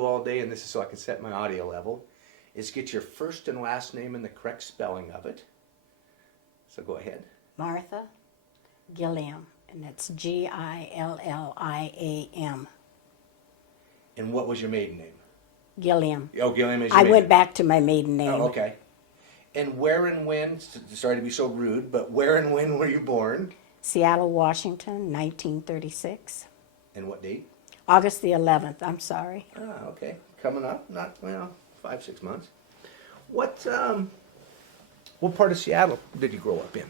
do all day, and this is so I can set my audio level, is get your first and last name and the correct spelling of it. So go ahead. Martha Gilliam, and that's Gilliam. And what was your maiden name? Gilliam. Oh, Gilliam is your I maiden went name. back to my maiden name. Oh, okay. And where and when, sorry to be so rude, but where and when were you born? Seattle, Washington, 1936. And what date? August the 11th, I'm sorry. Ah, okay. Coming up, not, 5-6 months. What part of Seattle did you grow up in?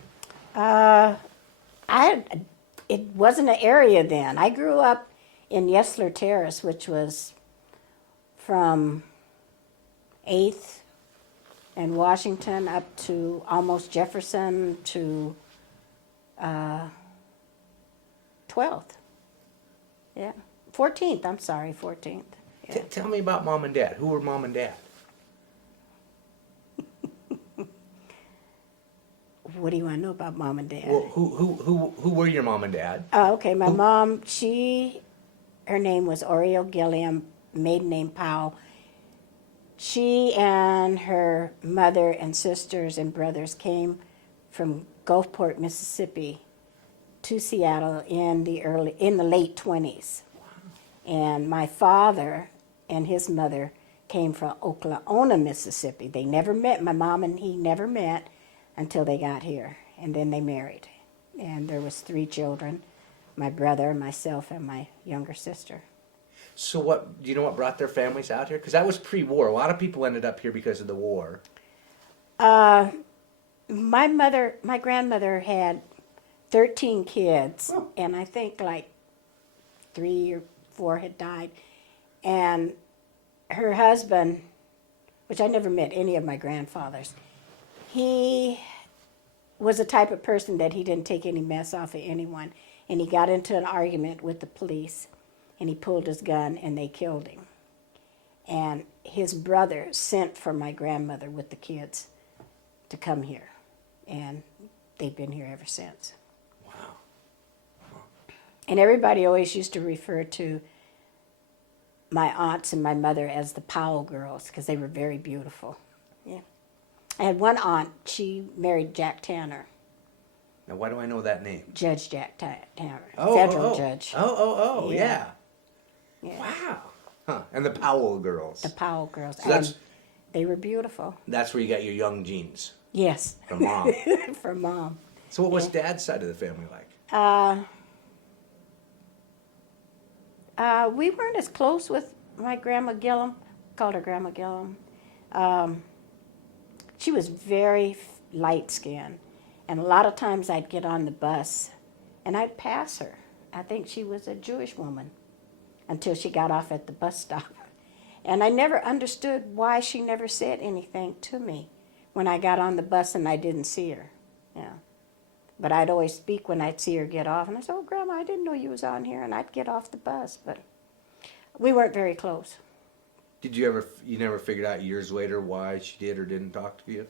It wasn't an area then. I grew up in Yesler Terrace, which was from 8th and Washington up to almost Jefferson to 12th. Yeah. 14th, I'm sorry, 14th. Yeah. Tell me about Mom and Dad. Who were Mom and Dad? What do you want to know about Mom and Dad? Well, who were your mom and dad? Oh, okay. My mom, her name was Oriole Gilliam, maiden name Powell. She and her mother and sisters and brothers came from Gulfport, Mississippi, to Seattle in the late 20s. And my father and his mother came from Oklahoma, Mississippi. They never met. My mom and he never met until they got here, and then they married. And there was 3 children, my brother, myself, and my younger sister. So do you know what brought their families out here? Because that was pre-war. A lot of people ended up here because of the war. My grandmother had 13 kids, and I think like 3 or 4 had died. And her husband, which I never met any of my grandfathers, he was the type of person that he didn't take any mess off of anyone. And he got into an argument with the police, and he pulled his gun, and they killed him. And his brother sent for my grandmother with the kids to come here. And they've been here ever since. Wow. And everybody always used to refer to my aunts and my mother as the Powell girls because they were very beautiful. Yeah. I had one aunt, she married Jack Tanner. Now, why do I know that name? Judge Jack Tanner, federal judge. Yeah. Yeah. Wow. Huh. And the Powell girls. The Powell girls. So they were beautiful. that's where you got your young genes. Yes. From Mom. From Mom. So what was Dad's side of the family like? We weren't as close with my Grandma Gilliam. Called her Grandma Gilliam. She was very light-skinned. And a lot of times I'd get on the bus and I'd pass her. I think she was a Jewish woman until she got off at the bus stop. And I never understood why she never said anything to me when I got on the bus and I didn't see her. Yeah. But I'd always speak when I'd see her get off. And I said, "Oh, Grandma, I didn't know you was on here." And I'd get off the bus. But we weren't very close. Did you never figured out years later why she did or didn't talk to you?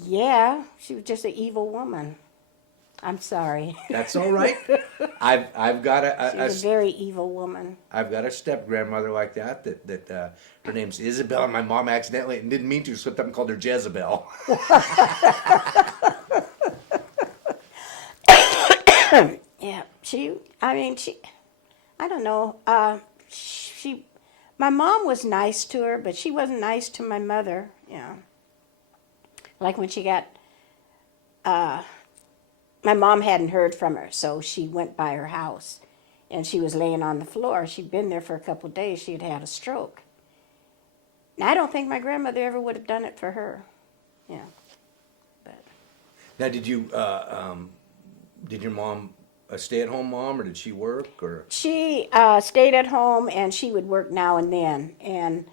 Yeah, she was just an evil woman. I'm sorry. That's all right. I've got She was a very evil woman. I've got a step grandmother like that her name's Isabel, and my mom accidentally and didn't mean to slipped up and called her Jezebel. Yeah, I don't know. My mom was nice to her, but she wasn't nice to my mother. Yeah. Like when she got, my mom hadn't heard from her, so she went by her house, and she was laying on the floor. She'd been there for a couple of days. She had had a stroke. Now, I don't think my grandmother ever would have done it for her. Yeah. But. Now, did your mom a stay-at-home mom, or did she work, or? She stayed at home, and she would work now and then, and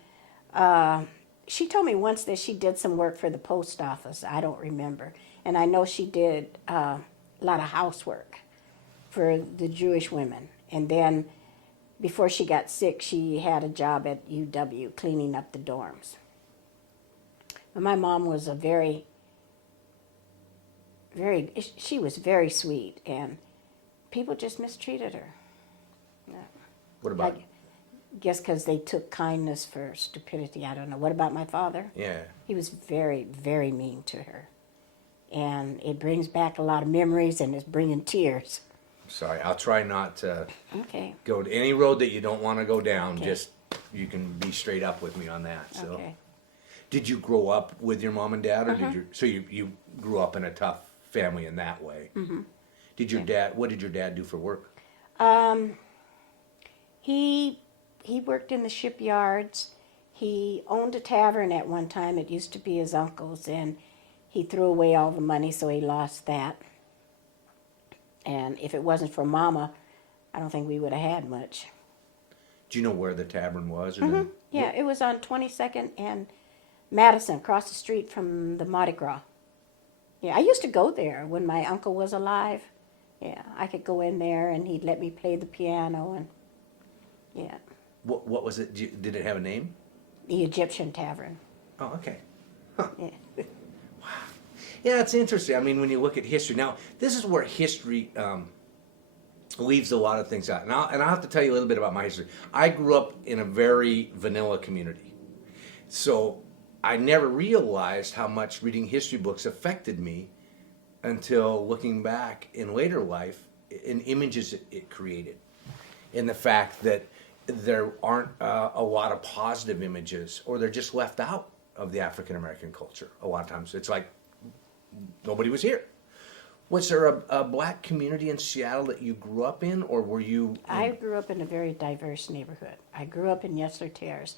she told me once that she did some work for the post office. I don't remember. And I know she did a lot of housework for the Jewish women. And then before she got sick, she had a job at UW cleaning up the dorms. But my mom was she was very sweet, and people just mistreated her. Yeah. What about? guess because they took kindness for stupidity. I don't know. What about my father? Yeah. He was very, very mean to her. And it brings back a lot of memories, and it's bringing tears. Sorry, I'll try not to Okay. go to any road that you don't want to go down. Okay. Just, you can be straight up with me on that. So, Okay. did you grow up with your mom and dad, or you grew up in a tough family in that way? Mm-hmm. Did your dad? What did your dad do for work? He worked in the shipyards. He owned a tavern at one time. It used to be his uncle's, and he threw away all the money, so he lost that. And if it wasn't for Mama, I don't think we would have had much. Do you know where the tavern was? Or Yeah, it was on 22nd and Madison, across the street from the Mardi Gras. Yeah, I used to go there when my uncle was alive. Yeah, I could go in there, and he'd let me play the piano, and yeah. What was it? Did it have a name? The Egyptian Tavern. Oh, okay. Yeah. Yeah, it's interesting. I mean, when you look at history, now this is where history leaves a lot of things out. And I'll have to tell you a little bit about my history. I grew up in a very vanilla community, so I never realized how much reading history books affected me until looking back in later life in images it created, in the fact that there aren't a lot of positive images, or they're just left out of the African American culture. A lot of times it's like nobody was here. Was there a black community in Seattle that you grew up in, or were you? I grew up in a very diverse neighborhood. I grew up in Yesler Terrace.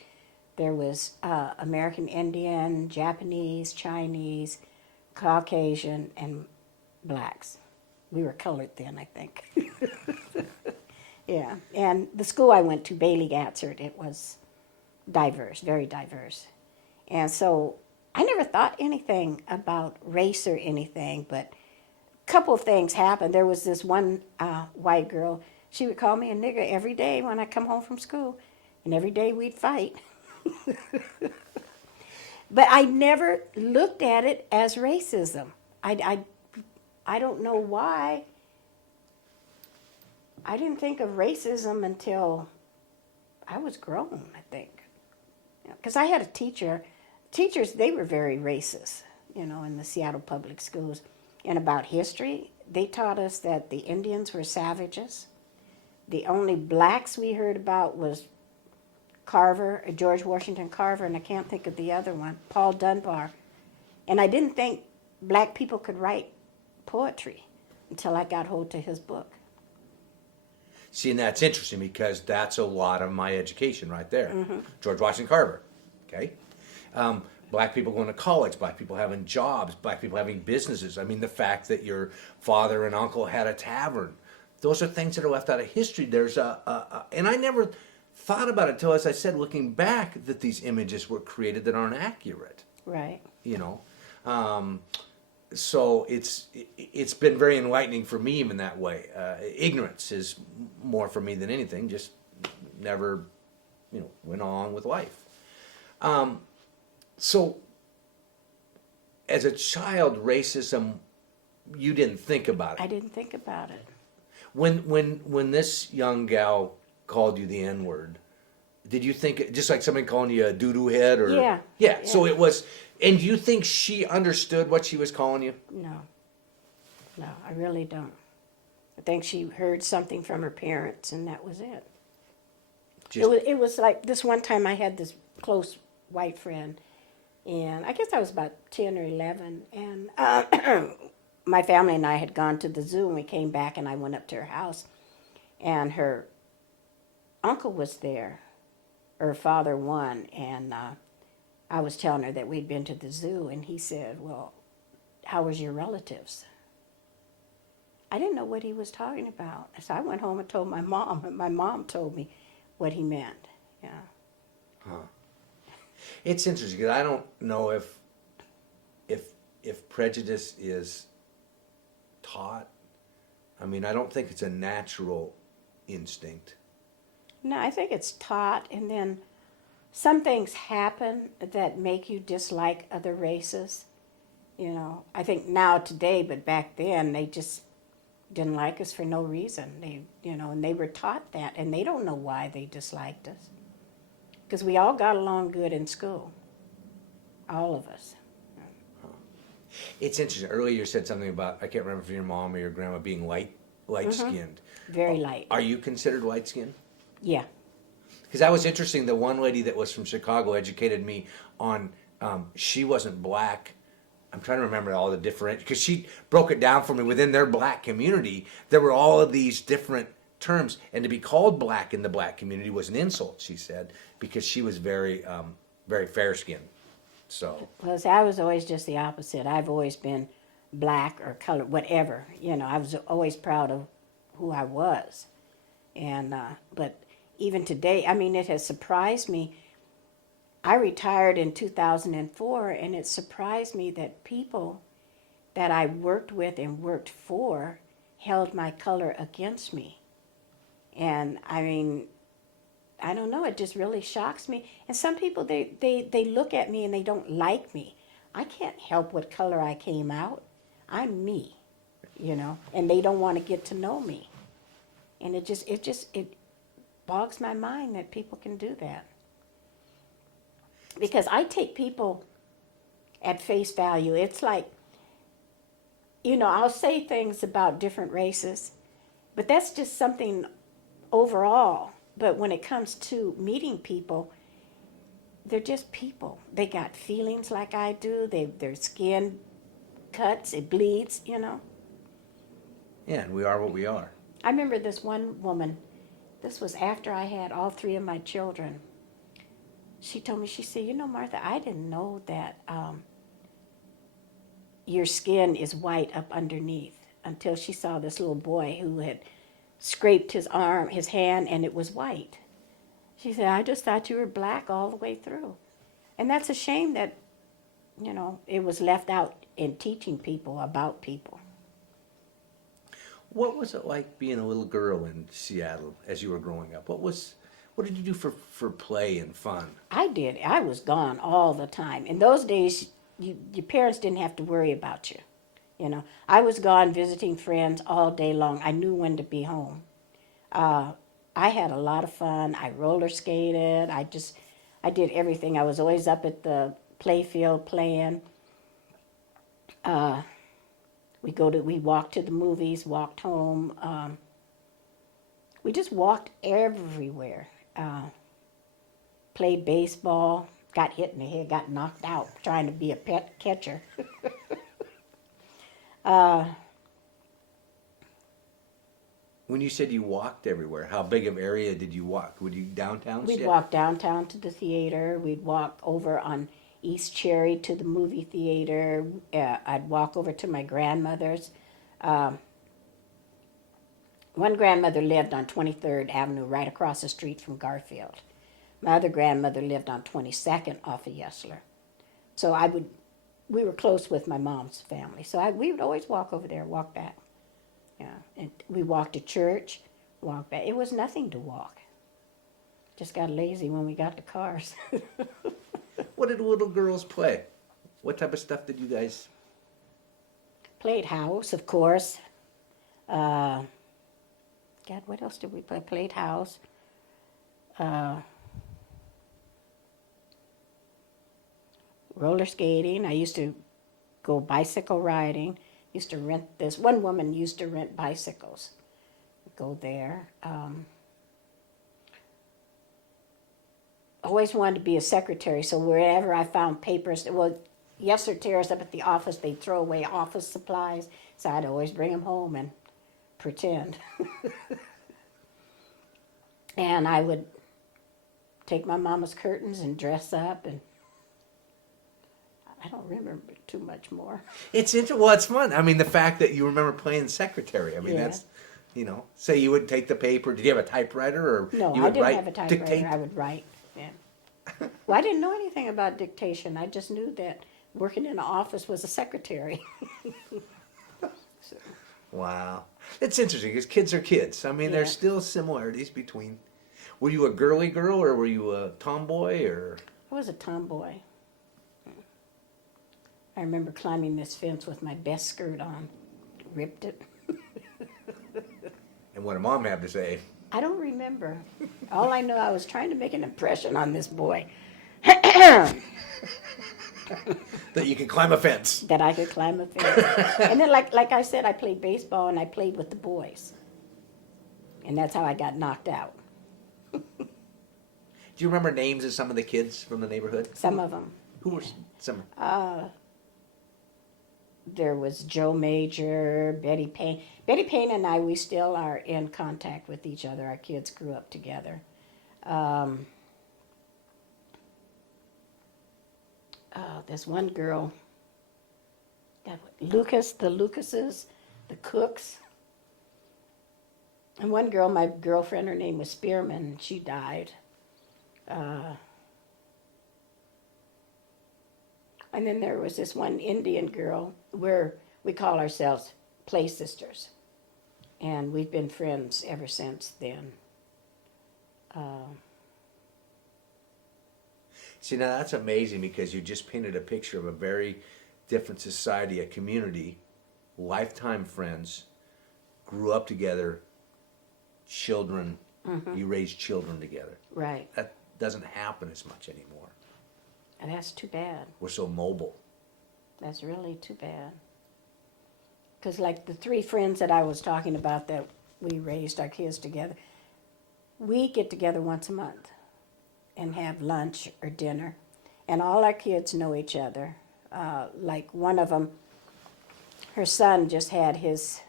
There was American Indian, Japanese, Chinese, Caucasian, and blacks. We were colored then, I think. Yeah, and the school I went to, Bailey Gatzert, it was diverse, very diverse. And so I never thought anything about race or anything, but a couple of things happened. There was this one white girl. She would call me a nigger every day when I come home from school, and every day we'd fight. But I never looked at it as racism. I don't know why. I didn't think of racism until I was grown, I think. Because I had a teacher. Teachers, they were very racist, in the Seattle public schools. And about history, they taught us that the Indians were savages. The only blacks we heard about was Carver, George Washington Carver, and I can't think of the other one, Paul Dunbar. And I didn't think black people could write poetry until I got hold to his book. See, and that's interesting because that's a lot of my education right there. Mm-hmm. George Washington Carver, okay? Black people going to college, black people having jobs, black people having businesses. I mean, the fact that your father and uncle had a tavern. Those are things that are left out of history. There's and I never thought about it until, as I said, looking back, that these images were created that aren't accurate. Right. So it's been very enlightening for me even that way. Ignorance is more for me than anything. Just never, went on with life. So as a child, racism, you didn't think about it. I didn't think about it. When this young gal called you the N-word, did you think, just like somebody calling you a doo-doo head? Or Yeah. So it was. And do you think she understood what she was calling you? No, I really don't. I think she heard something from her parents, and that was it. It was like this one time I had this close white friend, and I guess I was about 10 or 11, and my family and I had gone to the zoo, and we came back, and I went up to her house, and her uncle was there, her father won, and I was telling her that we'd been to the zoo, and he said, well, how was your relatives? I didn't know what he was talking about. So I went home and told my mom, and my mom told me what he meant. Yeah. Huh. It's interesting because I don't know if prejudice is taught. I mean, I don't think it's a natural instinct. No, I think it's taught, and then some things happen that make you dislike other races. I think now today, but back then they just didn't like us for no reason. And they were taught that, and they don't know why they disliked us. because we all got along good in school, all of us. It's interesting. Earlier you said something about, I can't remember if your mom or your grandma being light-skinned. Very light. Are you considered light-skinned? Yeah. Because that was interesting. The one lady that was from Chicago educated me on, she wasn't black. I'm trying to remember all the different, because she broke it down for me. Within their black community, there were all of these different terms. And to be called black in the black community was an insult, she said, because she was very, very fair-skinned. So. Well, see, I was always just the opposite. I've always been black or colored, whatever. You know, I was always proud of who I was. And, but even today, I mean, it has surprised me. I retired in 2004, and it surprised me that people that I worked with and worked for held my color against me. And, I mean, I don't know, it just really shocks me. And some people, they look at me and they don't like me. I can't help what color I came out. I'm me, you know, and they don't want to get to know me. And it bogs my mind that people can do that. Because I take people at face value. It's like, you know, I'll say things about different races, but that's just something overall. But when it comes to meeting people, they're just people. They got feelings like I do. Their skin cuts, it bleeds, you know. Yeah, and we are what we are. I remember this one woman, this was after I had all 3 of my children. She told me, she said, you know, Martha, I didn't know that your skin is white up underneath, until she saw this little boy who had scraped his arm, his hand, and it was white. She said, I just thought you were black all the way through. And that's a shame that, you know, it was left out in teaching people about people. What was it like being a little girl in Seattle as you were growing up? What did you do for play and fun? I did. I was gone all the time. In those days, your parents didn't have to worry about you. You know, I was gone visiting friends all day long. I knew when to be home. I had a lot of fun. I roller skated. I did everything. I was always up at the playfield playing. We walked to the movies, walked home. We just walked everywhere. Played baseball, got hit in the head, got knocked out trying to be a pet catcher. When you said you walked everywhere, how big of area did you walk? Would you downtown? We'd walk downtown to the theater. We'd walk over on East Cherry to the movie theater. I'd walk over to my grandmother's. One grandmother lived on 23rd Avenue, right across the street from Garfield. My other grandmother lived on 22nd off of Yesler. So we were close with my mom's family. So we would always walk over there, walk back. Yeah, and we walked to church, walked back. It was nothing to walk. Just got lazy when we got to cars. What did little girls play? What type of stuff did you guys? Played house, of course. God, what else did we play? Played house. Roller skating. I used to go bicycle riding. Used to rent this. One woman used to rent bicycles. Go there. Always wanted to be a secretary, so wherever I found papers, well, yesteryears up at the office, they'd throw away office supplies, so I'd always bring them home and pretend. And I would take my mama's curtains and dress up, and I don't remember too much more. Well, it's fun. I mean, the fact that you remember playing secretary. I mean, Yeah. that's, say you would take the paper. Did you have a typewriter, or No, you I would didn't write, have a typewriter. dictate? I would write. Yeah. Well, I didn't know anything about dictation. I just knew that working in an office was a secretary. So, Wow, it's interesting because kids are kids. I mean, there's Yeah. still similarities between. Were you a girly girl, or were you a tomboy, or? I was a tomboy. I remember climbing this fence with my best skirt on. Ripped it. And what did Mom have to say? I don't remember. All I know, I was trying to make an impression on this boy That you can climb a fence. that I could climb a fence. And then, like I said, I played baseball and I played with the boys. And that's how I got knocked out. Do you remember names of some of the kids from the neighborhood? Some of them. Who were some? There was Joe Major, Betty Payne. Betty Payne and I, we still are in contact with each other. Our kids grew up together. There's one girl, Lucas, the Lucases, the Cooks. And one girl, my girlfriend, her name was Spearman, and she died. And then there was this one Indian girl where we call ourselves Play Sisters. And we've been friends ever since then. See, now that's amazing because you just painted a picture of a very different society, a community, lifetime friends, grew up together, children, you raised children together. Right. That doesn't happen as much anymore. And that's too bad. We're so mobile. That's really too bad. Because like the three friends that I was talking about that we raised our kids together, we get together once a month and have lunch or dinner. And all our kids know each other. Like one of them, her son just had his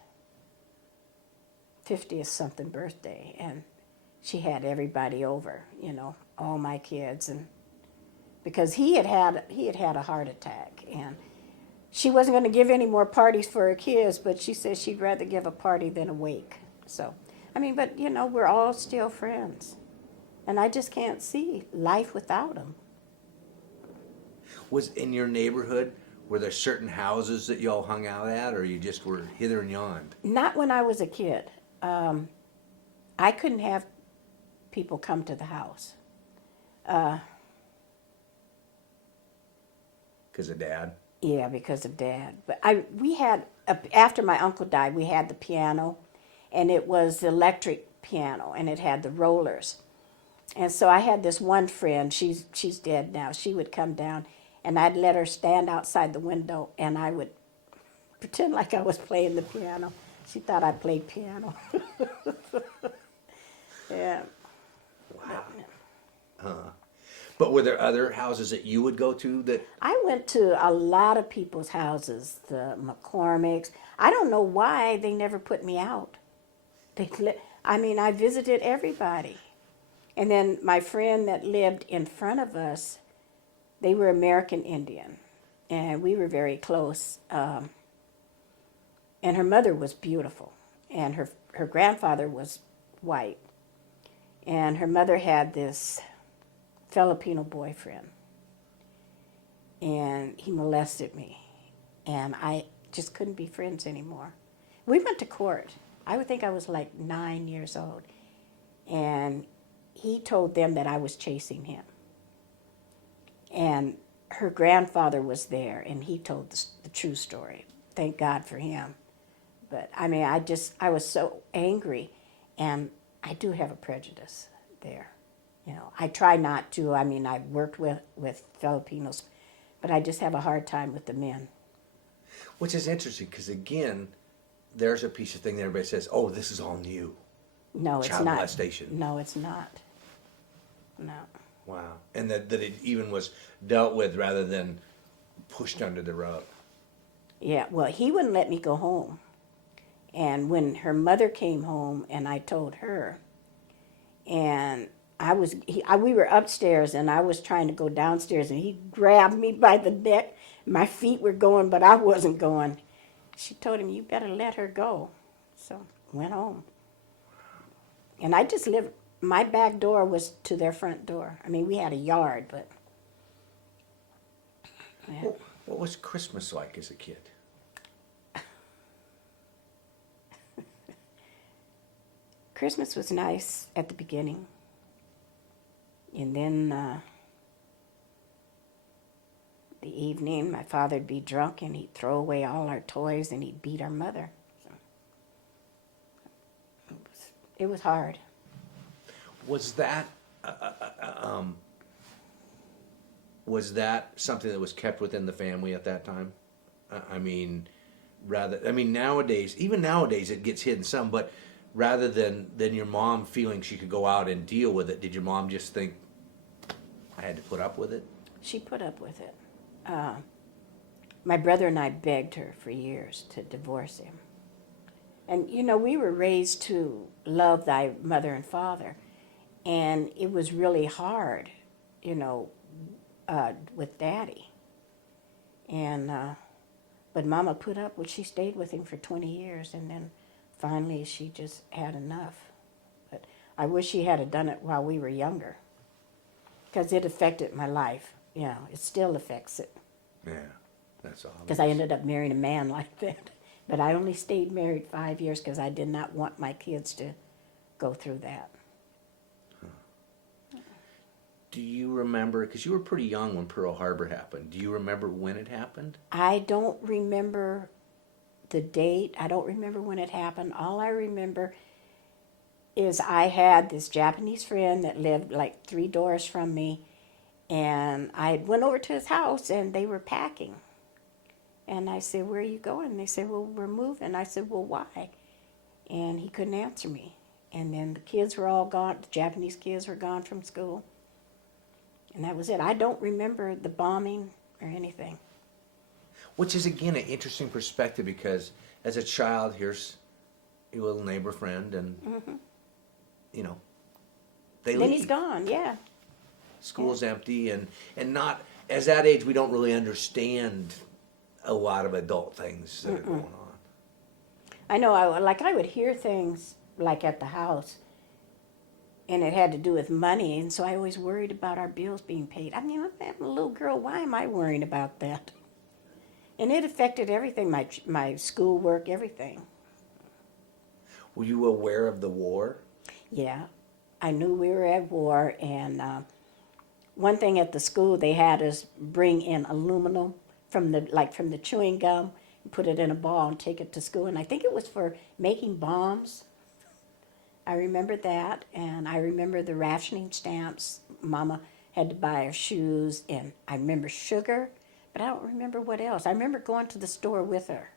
50th something birthday, and she had everybody over, you know, all my kids, and because he had had a heart attack, and she wasn't going to give any more parties for her kids, but she said she'd rather give a party than a wake. So, I mean, but you know, we're all still friends, and I just can't see life without them. Was in your neighborhood, were there certain houses that y'all hung out at, or you just were hither and yon? Not when I was a kid. I couldn't have people come to the house. Because of Dad? Yeah, because of Dad. But we had, after my uncle died, we had the piano, and it was the electric piano, and it had the rollers. And so I had this one friend, she's dead now. She would come down, and I'd let her stand outside the window, and I would pretend like I was playing the piano. She thought I played piano. Yeah. Wow. But were there other houses that you would go to that? I went to a lot of people's houses, the McCormicks. I don't know why they never put me out. I visited everybody. And then my friend that lived in front of us, they were American Indian, and we were very close. And her mother was beautiful, and her grandfather was white. And her mother had this Filipino boyfriend, and he molested me, and I just couldn't be friends anymore. We went to court. I would think I was like 9 years old, and he told them that I was chasing him. And her grandfather was there, and he told the true story. Thank God for him. But I mean, I was so angry, and I do have a prejudice there. You know, I try not to. I mean, I've worked with Filipinos, but I just have a hard time with the men. Which is interesting, because again, there's a piece of thing that everybody says, oh, this is all new. No, it's Child not. molestation. No, it's not. No. Wow. And that it even was dealt with rather than pushed under the rug. Yeah, well, he wouldn't let me go home. And when her mother came home and I told her, and we were upstairs and I was trying to go downstairs, and he grabbed me by the neck. My feet were going, but I wasn't going. She told him, you better let her go. So went home. And I just lived, my back door was to their front door. I mean, we had a yard, but. Yeah. What was Christmas like as a kid? Christmas was nice at the beginning. And then the evening, my father'd be drunk and he'd throw away all our toys and he'd beat our mother. So it was hard. Was that something that was kept within the family at that time? I mean, nowadays, even nowadays, it gets hidden some. But rather than your mom feeling she could go out and deal with it, did your mom just think, I had to put up with it? She put up with it. My brother and I begged her for years to divorce him. And, you know, we were raised to love thy mother and father. And it was really hard, you know, with Daddy. And, but Mama put up with, she stayed with him for 20 years. And then finally she just had enough. But I wish she had done it while we were younger. Because it affected my life. You know, it still affects it. Yeah, that's obvious. Because I ended up marrying a man like that. But I only stayed married 5 years because I did not want my kids to go through that. Do you remember, because you were pretty young when Pearl Harbor happened, do you remember when it happened? I don't remember the date. I don't remember when it happened. All I remember is I had this Japanese friend that lived like 3 doors from me, and I went over to his house and they were packing. And I said, where are you going? And they said, well, we're moving. I said, well, why? And he couldn't answer me. And then the kids were all gone. The Japanese kids were gone from school. And that was it. I don't remember the bombing or anything. Which is, again, an interesting perspective because as a child, here's your little neighbor friend and, you know, they Then leave. he's gone, yeah. School's empty and not, as that age, we don't really understand a lot of adult things that are going on. I know, I would hear things like at the house, and it had to do with money, and so I always worried about our bills being paid. I mean, I'm a little girl, why am I worrying about that? And it affected everything, my schoolwork, everything. Were you aware of the war? Yeah, I knew we were at war, and one thing at the school, they had us bring in aluminum from the chewing gum, and put it in a ball and take it to school, and I think it was for making bombs. I remember that, and I remember the rationing stamps. Mama had to buy her shoes, and I remember sugar, but I don't remember what else. I remember going to the store with her.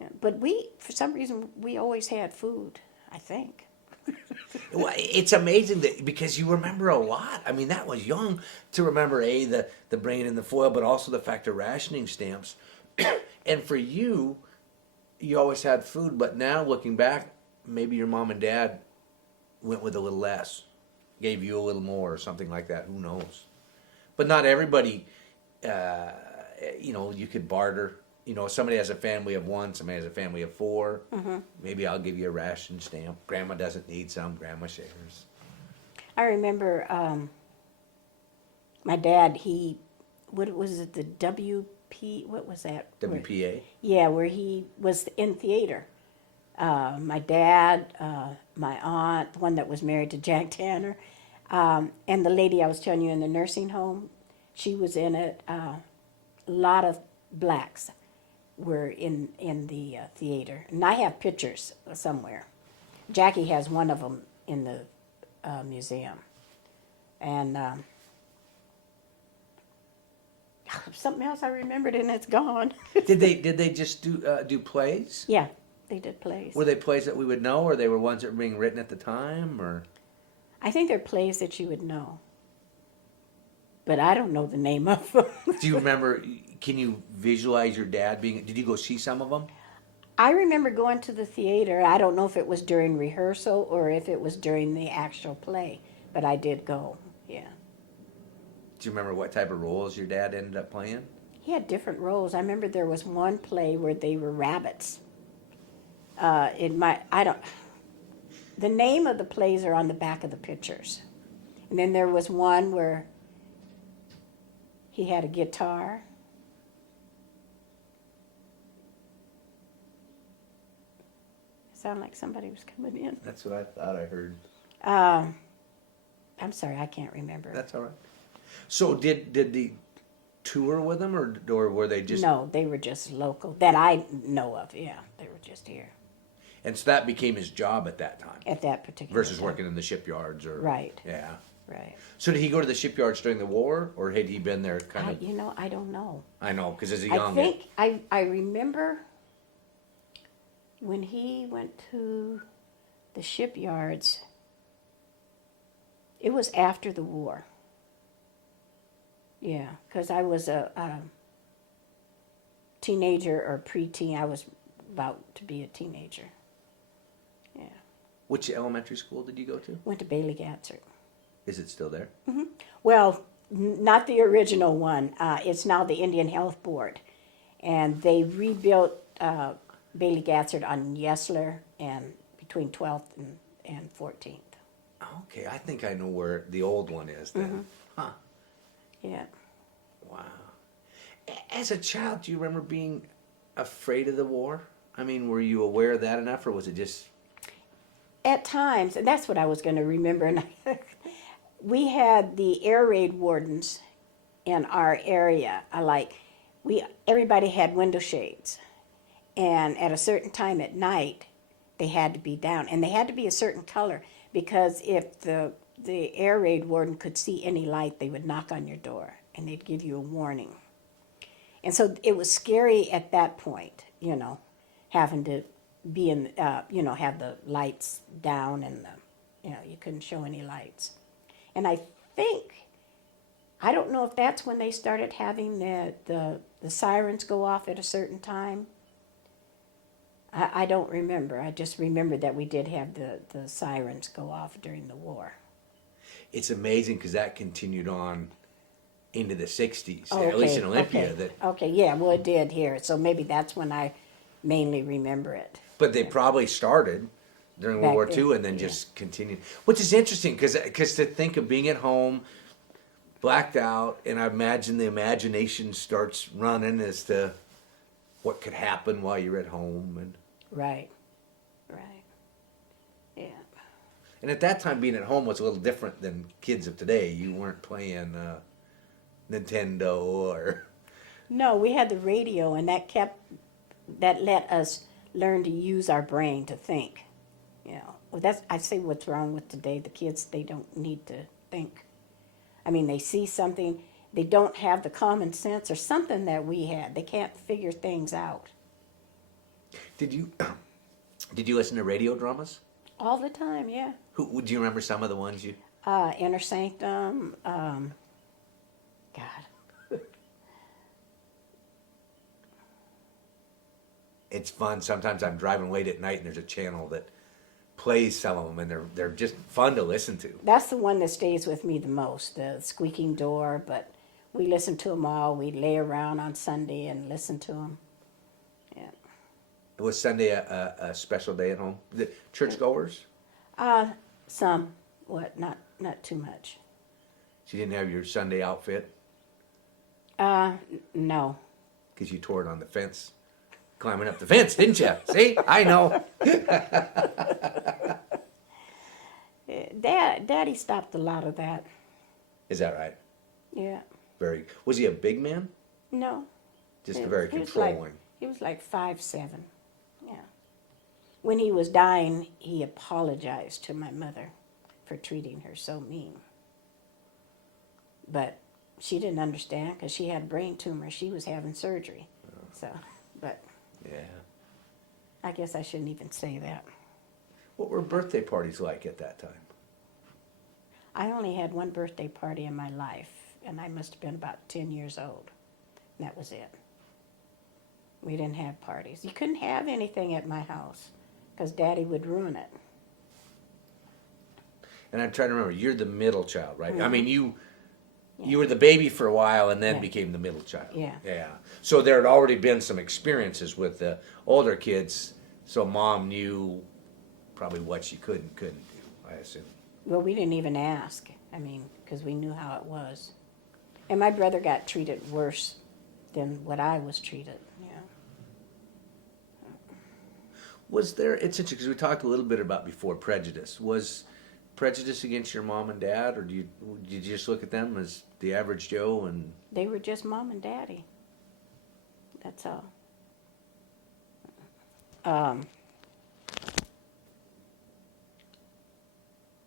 Yeah, but for some reason, we always had food, I think. Well, it's amazing that because you remember a lot. I mean, that was young to remember the bringing in the foil, but also the fact of rationing stamps. And for you, you always had food, but now looking back, maybe your mom and dad went with a little less, gave you a little more or something like that. Who knows? But not everybody, you could barter. You know, somebody has a family of 1, somebody has a family of 4. Maybe I'll give you a ration stamp. Grandma doesn't need some. Grandma shares. I remember my dad, what was it, the what was that? WPA? Yeah, where he was in theater. My dad, my aunt, the one that was married to Jack Tanner, and the lady I was telling you in the nursing home, she was in it. A lot of blacks were in the theater. And I have pictures somewhere. Jackie has one of them in the museum. And something else I remembered and it's gone. Did they just do plays? Yeah, they did plays. Were they plays that we would know, or they were ones that were being written at the time, or? I think they're plays that you would know. But I don't know the name of them. Do you remember, can you visualize your dad did you go see some of them? I remember going to the theater. I don't know if it was during rehearsal or if it was during the actual play, but I did go, yeah. Do you remember what type of roles your dad ended up playing? He had different roles. I remember there was one play where they were rabbits. The name of the plays are on the back of the pictures. And then there was one where he had a guitar. Sound like somebody was coming in. That's what I thought I heard. I'm sorry, I can't remember. That's all right. So did they tour with them, or were they just? No, they were just local that I know of. Yeah, they were just here. And so that became his job at that time. At that particular Versus time. working in the shipyards or. Right. Yeah. Right. So did he go to the shipyards during the war, or had he been there kind of? I don't know. I know, because as a I young. think I remember when he went to the shipyards. It was after the war. Yeah, because I was a teenager or preteen. I was about to be a teenager. Yeah. Which elementary school did you go to? Went to Bailey Gatzert. Is it still there? Well, not the original one. It's now the Indian Health Board. And they rebuilt Bailey Gatzert on Yesler and between 12th and 14th. Okay, I think I know where the old one is then. Huh. Yeah. Wow. As a child, do you remember being afraid of the war? I mean, were you aware of that enough, or was it just... At times, and that's what I was going to remember. And we had the air raid wardens in our area. Everybody had window shades, and at a certain time at night, they had to be down, and they had to be a certain color, because if the air raid warden could see any light, they would knock on your door, and they'd give you a warning. And so it was scary at that point, having to be in, have the lights down and you couldn't show any lights. And I don't know if that's when they started having the sirens go off at a certain time. I don't remember. I just remember that we did have the sirens go off during the war. It's amazing because that continued on into the 60s, Oh, at least in okay, Olympia. Okay, yeah, well, it did here. So maybe that's when I mainly remember it. But they probably started during World Back War then, II and then yeah. just continued. Which is interesting because to think of being at home, blacked out, and I imagine the imagination starts running as to what could happen while you're at home. And Right. Yeah. And at that time, being at home was a little different than kids of today. You weren't playing Nintendo or... No, we had the radio, and that let us learn to use our brain to think. Well, I say what's wrong with today. The kids, they don't need to think. I mean, they see something, they don't have the common sense or something that we had. They can't figure things out. Did you listen to radio dramas? All the time, yeah. Do you remember some of the ones you... Inner Sanctum, God. It's fun. Sometimes I'm driving late at night and there's a channel that plays some of them, and they're just fun to listen to. That's the one that stays with me the most, the Squeaking Door, but we listen to them all. We lay around on Sunday and listen to them. Yeah. Was Sunday a special day at home? The churchgoers? Some, not too much. So you didn't have your Sunday outfit? No. Because you tore it on the fence. Climbing up the fence, didn't you? See? I know. Daddy stopped a lot of that. Is that right? Yeah. Was he a big man? No. Just very controlling. He was like 5'7". Yeah. When he was dying, he apologized to my mother for treating her so mean. But she didn't understand because she had a brain tumor. She was having surgery. But Yeah. I guess I shouldn't even say that. What were birthday parties like at that time? I only had one birthday party in my life, and I must have been about 10 years old. And that was it. We didn't have parties. You couldn't have anything at my house because Daddy would ruin it. And I'm trying to remember, you're the middle child, right? Mm-hmm. I mean, you were the baby for a while and then Yeah. became the middle child. Yeah. Yeah. So there had already been some experiences with the older kids, so Mom knew probably what she could and couldn't do, I assume. Well, we didn't even ask. I mean, because we knew how it was. And my brother got treated worse than what I was treated. Yeah. Was there, it's interesting because we talked a little bit about before prejudice. Was prejudice against your mom and dad, or did you just look at them as the average Joe and... They were just Mom and Daddy. That's all.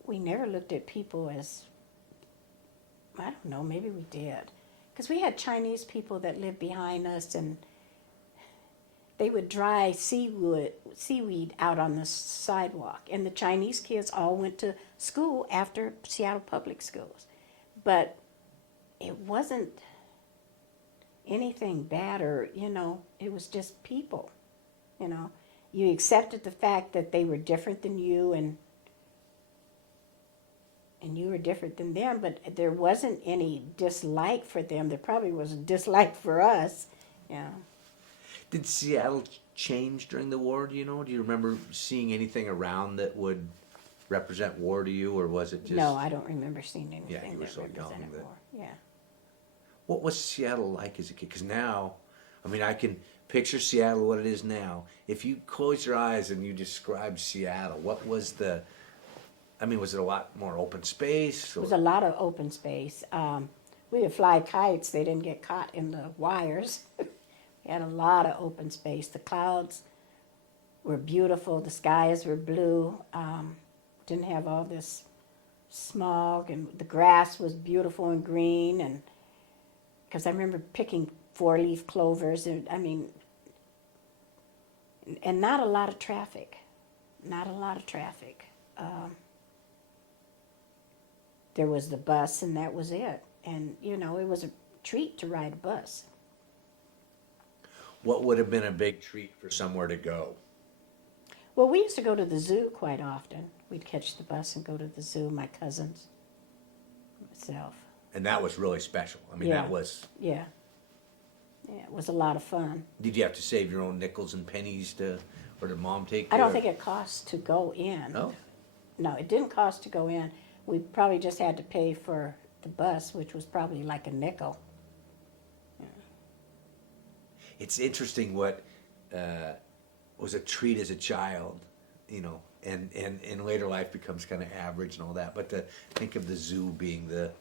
we never looked at people as, I don't know, maybe we did. Because we had Chinese people that lived behind us, and they would dry seaweed out on the sidewalk. And the Chinese kids all went to school after Seattle Public Schools. But it wasn't anything bad, or, it was just people, You accepted the fact that they were different than you, and you were different than them, but there wasn't any dislike for them. There probably was a dislike for us, Did Seattle change during the war, do you know? Do you remember seeing anything around that would represent war to you, or was it just... No, I don't remember seeing anything Yeah, you were that so young represented that- war. Yeah. What was Seattle like as a kid? Because now, I can picture Seattle what it is now. If you close your eyes and you describe Seattle, what was the... was it a lot more open space? It was a lot of open space. We would fly kites. They didn't get caught in the wires. We had a lot of open space. The clouds were beautiful. The skies were blue. Didn't have all this smog, and the grass was beautiful and green. And because I remember picking 4-leaf clovers, and and not a lot of traffic. Not a lot of traffic. There was the bus, and that was it. And, it was a treat to ride a bus. What would have been a big treat for somewhere to go? Well, we used to go to the zoo quite often. We'd catch the bus and go to the zoo, my cousins, myself. And that was really special. Yeah. That was... Yeah. Yeah, it was a lot of fun. Did you have to save your own nickels and pennies or did Mom take care I don't of- think it cost to go in. No? No, it didn't cost to go in. We probably just had to pay for the bus, which was probably like a nickel. It's interesting what was a treat as a child, and in later life becomes kind of average and all that. But to think of the zoo being the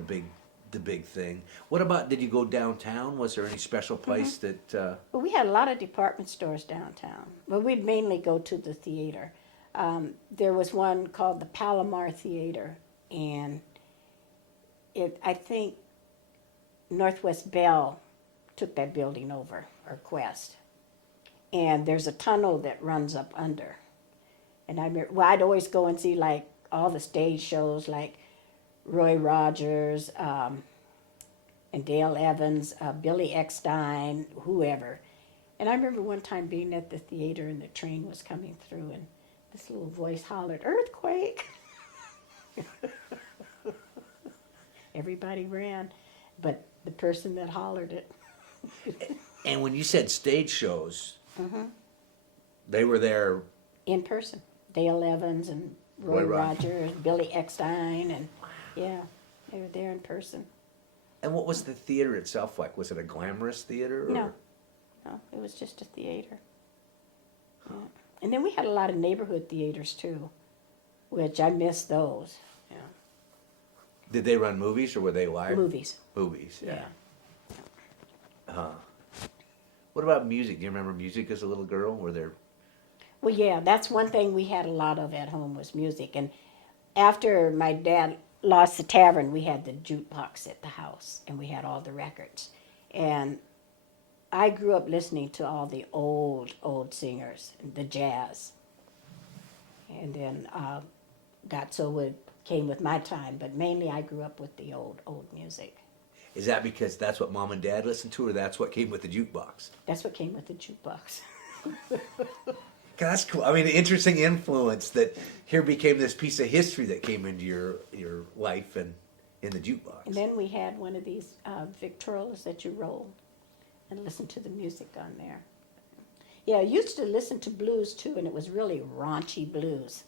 big thing. What about, did you go downtown? Was there any special place that... Well, we had a lot of department stores downtown, but we'd mainly go to the theater. There was one called the Palomar Theater, and I think Northwest Bell took that building over, or Quest. And there's a tunnel that runs up under. And I'd always go and see like all the stage shows, like Roy Rogers, and Dale Evans, Billy Eckstein, whoever. And I remember one time being at the theater and the train was coming through, and this little voice hollered, "Earthquake!" Everybody ran, but the person that hollered it. And when you said stage shows, they were there... In person. Dale Evans and Roy Rogers, Billy Eckstein, and yeah, they were there in person. And what was the theater itself like? Was it a glamorous theater? Or? No, it was just a theater. Yeah. And then we had a lot of neighborhood theaters too, which I miss those. Yeah. Did they run movies or were they live? Movies. Movies, yeah. Yeah. What about music? Do you remember music as a little girl? Were there... Well, yeah, that's one thing we had a lot of at home was music. And after my dad lost the tavern, we had the jukebox at the house, and we had all the records. And I grew up listening to all the old singers, the jazz. And then came with my time, but mainly I grew up with the old music. Is that because that's what Mom and Dad listened to, or that's what came with the jukebox? That's what came with the jukebox. That's cool. Interesting influence that here became this piece of history that came into your life and in the jukebox. And then we had one of these Victrolas that you roll and listen to the music on there. Yeah, I used to listen to blues too, and it was really raunchy blues.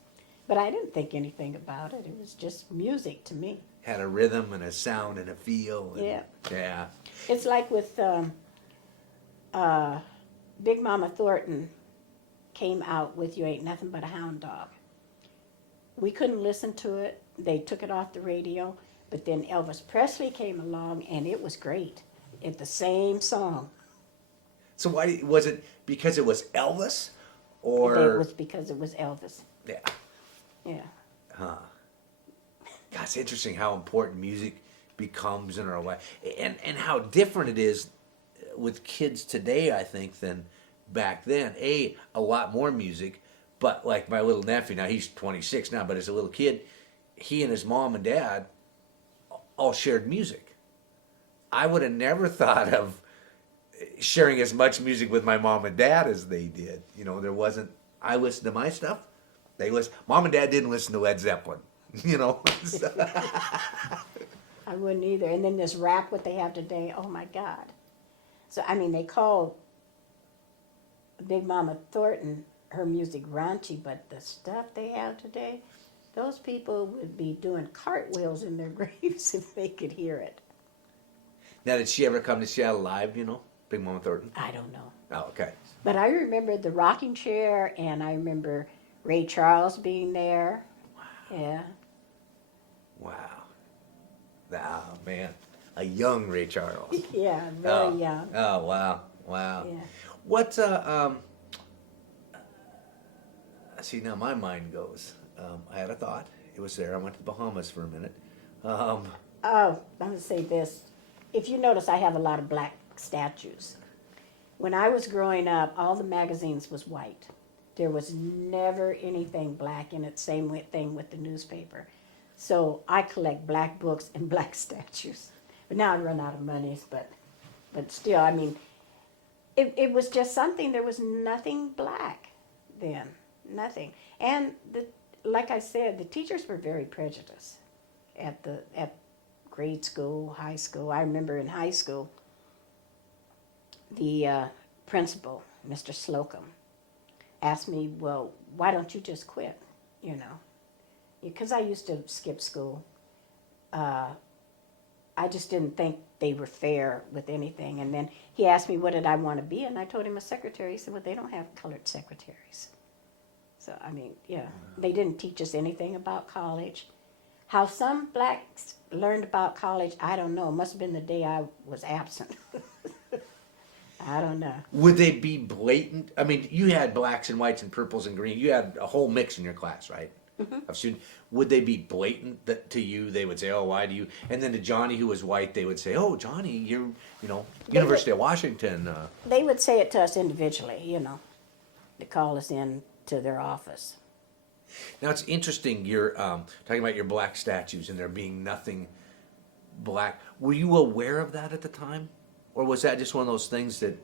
But I didn't think anything about it. It was just music to me. Had a rhythm and a sound and a feel. And, Yeah. Yeah. It's like with Big Mama Thornton came out with You Ain't Nothing But a Hound Dog. We couldn't listen to it. They took it off the radio. But then Elvis Presley came along, and it was great. It's the same song. So why was it because it was Elvis, or It was because it was Elvis. yeah? Yeah. Huh. God, it's interesting how important music becomes in our life, and how different it is with kids today, I think, than back then. A lot more music, but like my little nephew, now he's 26 now, but as a little kid, he and his mom and dad all shared music. I would have never thought of sharing as much music with my mom and dad as they did. You know, there wasn't, I listened to my stuff, they listened, mom and dad didn't listen to Led Zeppelin, you know. I wouldn't either. And then this rap, what they have today, oh my God. So, I mean, they call Big Mama Thornton her music raunchy, but the stuff they have today, those people would be doing cartwheels in their graves if they could hear it. Now, did she ever come to Seattle live, you know, Big Mama Thornton? I don't know. Oh, okay. But I remember the rocking chair, and I remember Ray Charles being there. Wow. Yeah. Wow. Oh, man. A young Ray Charles. Yeah, very young. Oh, wow. Wow. Yeah. What, see, now my mind goes. I had a thought. It was there. I went to the Bahamas for a minute. Oh, I'm going to say this. If you notice, I have a lot of black statues. When I was growing up, all the magazines was white. There was never anything black in it. Same thing with the newspaper. So I collect black books and black statues. But now I run out of monies, but still, I mean, it was just something. There was nothing black then, nothing. And like I said, the teachers were very prejudiced at grade school, high school. I remember in high school, the principal, Mr. Slocum, asked me, well, why don't you just quit, you know? Because I used to skip school. I just didn't think they were fair with anything. And then he asked me what did I want to be, and I told him a secretary. He said, well, they don't have colored secretaries. So, I mean, yeah, they didn't teach us anything about college. How some blacks learned about college, I don't know. It must have been the day I was absent. I don't know. Would they be blatant? I mean, you had blacks and whites and purples and green. You had a whole mix in your class, right? Mm-hmm. Of students. Would they be blatant to you? They would say, oh, why do you? And then to Johnny, who was white, they would say, oh, Johnny, you're, University of Washington. They would say it to us individually, to call us in to their office. Now, it's interesting, you're talking about your black statues and there being nothing black. Were you aware of that at the time? Or was that just one of those things that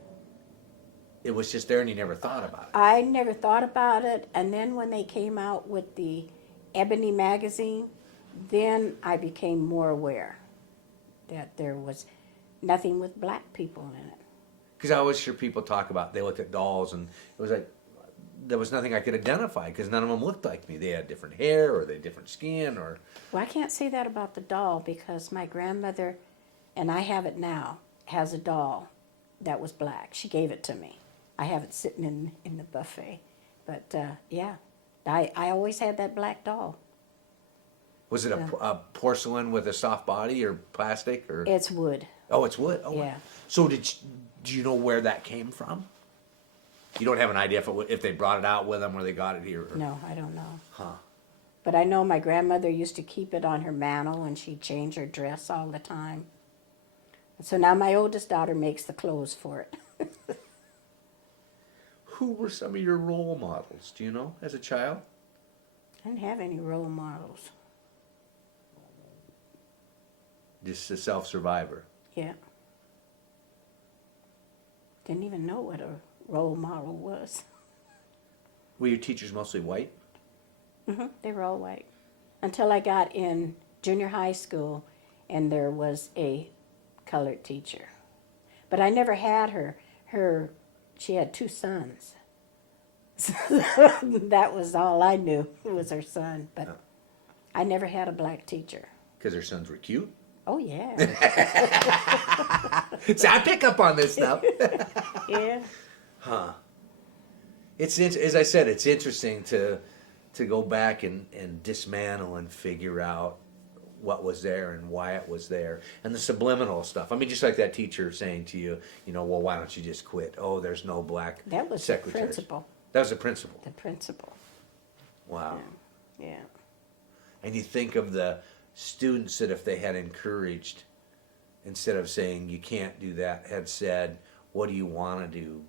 it was just there and you never thought about it? I never thought about it. And then when they came out with the Ebony magazine, then I became more aware that there was nothing with black people in it. Because I always hear people talk about, they looked at dolls and it was like, there was nothing I could identify because none of them looked like me. They had different hair or they had different skin or... Well, I can't say that about the doll because my grandmother, and I have it now, has a doll that was black. She gave it to me. I have it sitting in the buffet. But, yeah, I always had that black doll. Was it a porcelain with a soft body or plastic? Or It's wood. Oh, it's wood? Oh, yeah. So do you know where that came from? You don't have an idea if they brought it out with them or they got it here? Or... No, I don't know. Huh. But I know my grandmother used to keep it on her mantle and she'd change her dress all the time. So now my oldest daughter makes the clothes for it. Who were some of your role models, do you know, as a child? I didn't have any role models. Just a self-survivor. Yeah. Didn't even know what a role model was. Were your teachers mostly white? Mm-hmm. They were all white. Until I got in junior high school and there was a colored teacher. But I never had her. She had 2 sons. So that was all I knew. It was her son. But I never had a black teacher. Because her sons were cute? Oh, yeah. See, I pick up on this stuff. Yeah. Huh. It's as I said, it's interesting to go back and dismantle and figure out what was there and why it was there, and the subliminal stuff. I mean, just like that teacher saying to you, well, why don't you just quit? Oh, there's no black That was secretaries. the principal. That was the principal. The principal. Wow. Yeah. And you think of the students that if they had encouraged, instead of saying you can't do that, had said, what do you want to do?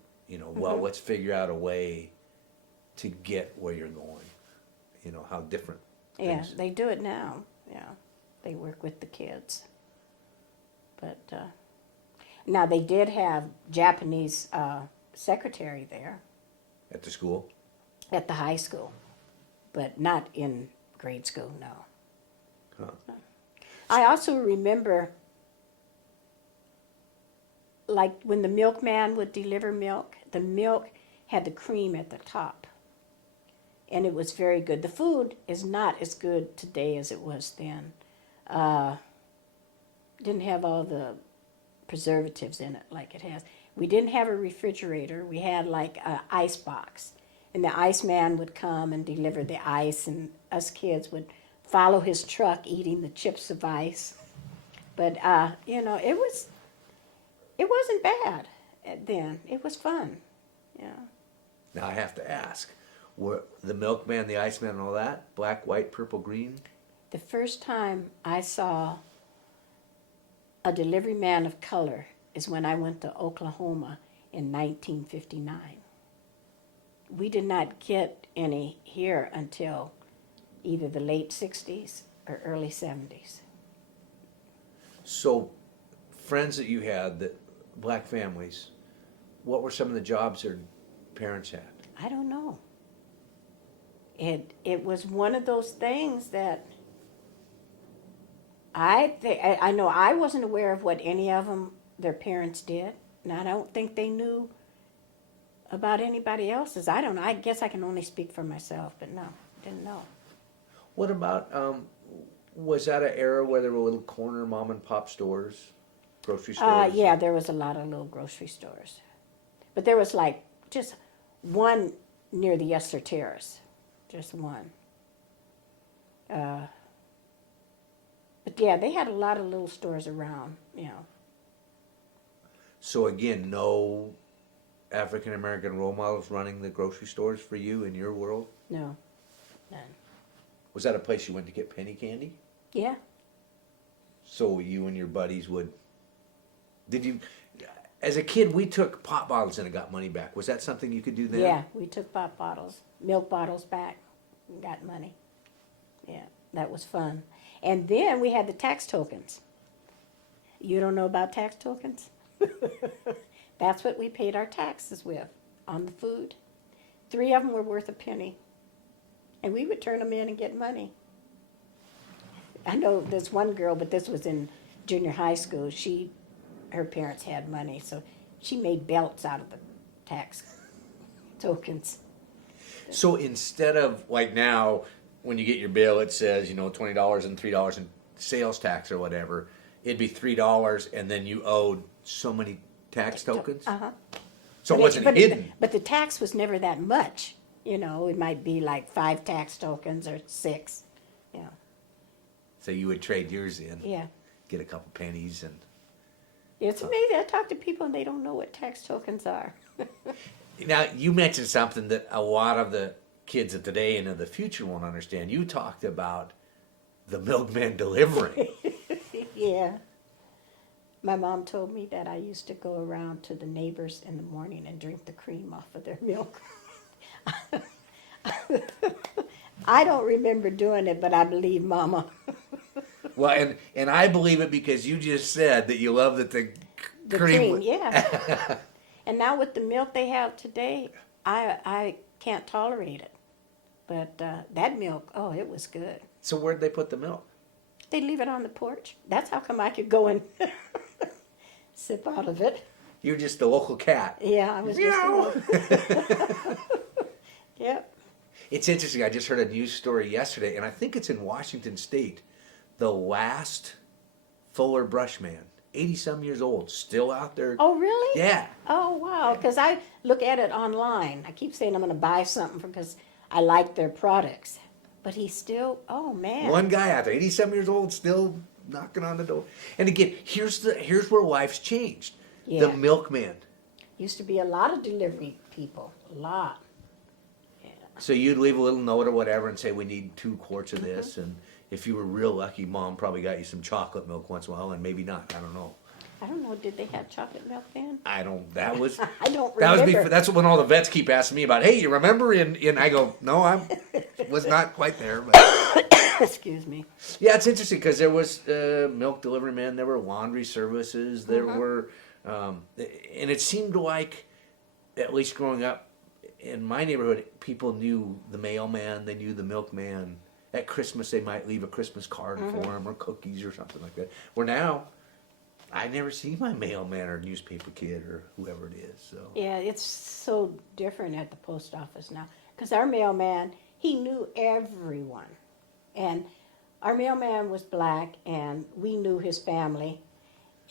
Well, let's figure out a way to get where you're going. How different. Yeah, things. they do it now. Yeah, they work with the kids. But now they did have Japanese secretary there At the school? at the high school, but not in grade school, no. Huh. I also remember, like when the milkman would deliver milk, the milk had the cream at the top. And it was very good. The food is not as good today as it was then. Didn't have all the preservatives in it like it has. We didn't have a refrigerator. We had like an ice box. And the iceman would come and deliver the ice, and us kids would follow his truck eating the chips of ice. But, it wasn't bad then. It was fun, yeah. Now I have to ask, were the milkman, the iceman, and all that black, white, purple, green? The first time I saw a delivery man of color is when I went to Oklahoma in 1959. We did not get any here until either the late 60s or early 70s. So, friends that you had, that black families, what were some of the jobs their parents had? I don't know. It was one of those things that I know I wasn't aware of what any of them, their parents did, and I don't think they knew about anybody else's. I don't know. I guess I can only speak for myself, but no, didn't know. What about, was that an era where there were little corner mom and pop stores, grocery stores? Yeah, there was a lot of little grocery stores. But there was like just one near the Esther Terrace, just one. But yeah, they had a lot of little stores around, So again, no African American role models running the grocery stores for you in your world? No, none. Was that a place you went to get penny candy? Yeah. So you and your buddies did you, as a kid, we took pop bottles and got money back. Was that something you could do then? Yeah, we took pop bottles, milk bottles back, and got money. Yeah, that was fun. And then we had the tax tokens. You don't know about tax tokens? That's what we paid our taxes with, on the food. 3 of them were worth a penny. And we would turn them in and get money. I know there's one girl, but this was in junior high school. Her parents had money, so she made belts out of the tax tokens. So instead of, like now, when you get your bill, it says, $20 and $3 in sales tax or whatever, it'd be $3 and then you owed so many tax tokens? Uh-huh. So it wasn't hidden. But the tax was never that much. It might be like 5 tax tokens or 6. So you would trade yours in, Yeah. get a couple pennies and... It's amazing. I talk to people and they don't know what tax tokens are. Now, you mentioned something that a lot of the kids of today and of the future won't understand. You talked about the milkman delivering. Yeah. My mom told me that I used to go around to the neighbors in the morning and drink the cream off of their milk. I don't remember doing it, but I believe Mama. Well, and I believe it because you just said that you love that the cream. Yeah. And now with the milk they have today, I can't tolerate it. But that milk, oh, it was good. So where'd they put the milk? They leave it on the porch. That's how come I could go and sip out of it. You're just the local cat. Yeah, I was just. Yep. It's interesting. I just heard a news story yesterday, and I think it's in Washington State. The last Fuller brush man, 80-some years old, still out there. Oh, really? Yeah. Oh, wow. Because I look at it online. I keep saying I'm going to buy something because I like their products. But he's still, oh, man. One guy out there, 87 years old, still knocking on the door. And again, here's where life's changed. Yeah. The milkman. Used to be a lot of delivery people. A lot. Yeah. So you'd leave a little note or whatever and say, we need 2 quarts of this. And if you were real lucky, Mom probably got you some chocolate milk once in a while, and maybe not. I don't know. I don't know. Did they have chocolate milk then? I don't. That was. I don't That was remember. before. That's when all the vets keep asking me about. Hey, you remember? And I go, no, I was not quite there. But Excuse me. yeah, it's interesting because there was milk delivery men. There were laundry services. There were, and it seemed like, at least growing up in my neighborhood, people knew the mailman. They knew the milkman. At Christmas, they might leave a Christmas card for him or cookies or something like that. Where now, I never see my mailman or newspaper kid or whoever it is. So Yeah, it's so different at the post office now. Because our mailman, he knew everyone. And our mailman was black, and we knew his family.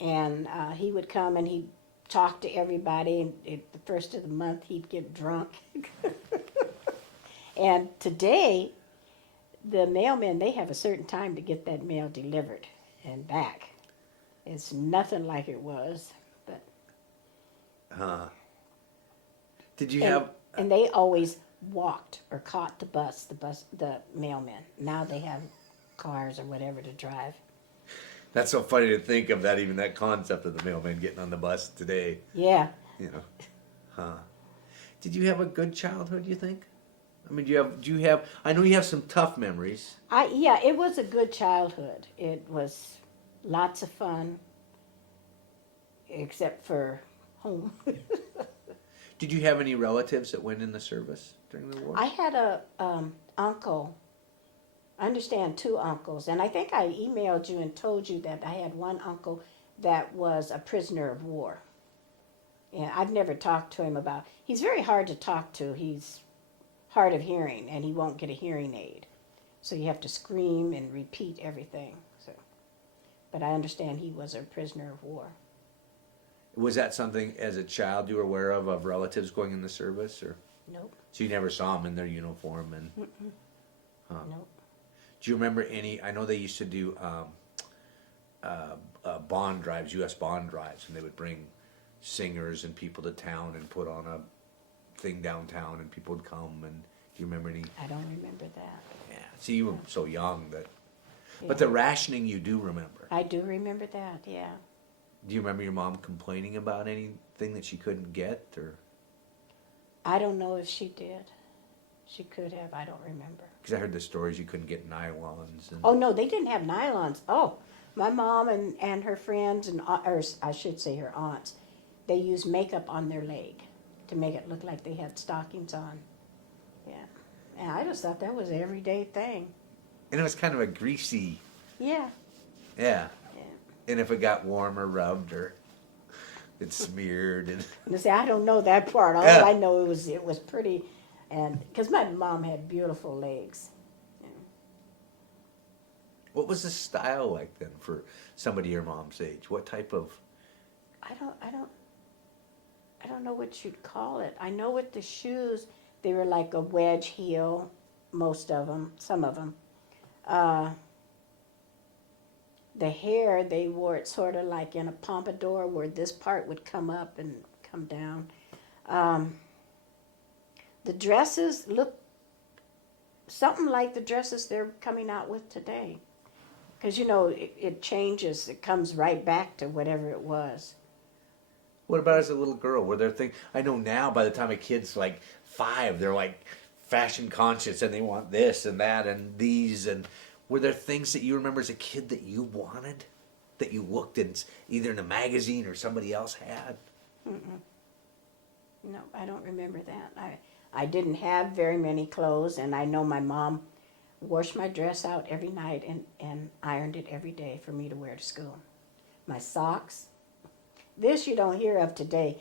And he would come and he'd talk to everybody. And at the first of the month, he'd get drunk. And today, the mailmen, they have a certain time to get that mail delivered and back. It's nothing like it was. But did you and, have? and they always walked or caught the mailmen. Now they have cars or whatever to drive. That's so funny to think of that. Even that concept of the mailman getting on the bus today. Yeah. You know, Did you have a good childhood? You think? I mean, do you have? I know you have some tough memories. Yeah, it was a good childhood. It was lots of fun, except for home. Did you have any relatives that went in the service during the war? I had a uncle. I understand 2 uncles, and I think I emailed you and told you that I had one uncle that was a prisoner of war. And I've never talked to him about. He's very hard to talk to. He's hard of hearing, and he won't get a hearing aid, so you have to scream and repeat everything. So, but I understand he was a prisoner of war. Was that something as a child you were aware of relatives going in the service, or Nope. so you never saw them in their uniform? And Nope. do you remember any? I know they used to do bond drives, U.S. bond drives, and they would bring singers and people to town and put on a thing downtown, and people would come. And do you remember any? I don't remember that. Yeah. See, you were so young that. Yeah. But the rationing you do remember. I do remember that. Yeah. Do you remember your mom complaining about anything that she couldn't get, or? I don't know if she did. She could have. I don't remember. Because I heard the stories you couldn't get nylons. And Oh no, they didn't have nylons. Oh, my mom and her friends or I should say her aunts, they used makeup on their leg to make it look like they had stockings on. Yeah, and I just thought that was an everyday thing. And it was kind of a greasy. Yeah. Yeah. Yeah. And if it got warm or rubbed or it smeared and. And see, I don't know that part. All Yeah. I know it was pretty, and because my mom had beautiful legs. What was the style like then for somebody your mom's age? What type of? I don't know what you'd call it. I know with the shoes, they were like a wedge heel, most of them, some of them. The hair, they wore it sort of like in a pompadour where this part would come up and come down. The dresses look something like the dresses they're coming out with today. Because, you know, it changes. It comes right back to whatever it was. What about as a little girl? Were there things? I know now by the time a kid's like 5, they're like fashion conscious and they want this and that and these. And were there things that you remember as a kid that you wanted? That you looked in either in a magazine or somebody else had? No, I don't remember that. I didn't have very many clothes, and I know my mom washed my dress out every night and ironed it every day for me to wear to school. My socks, this you don't hear of today.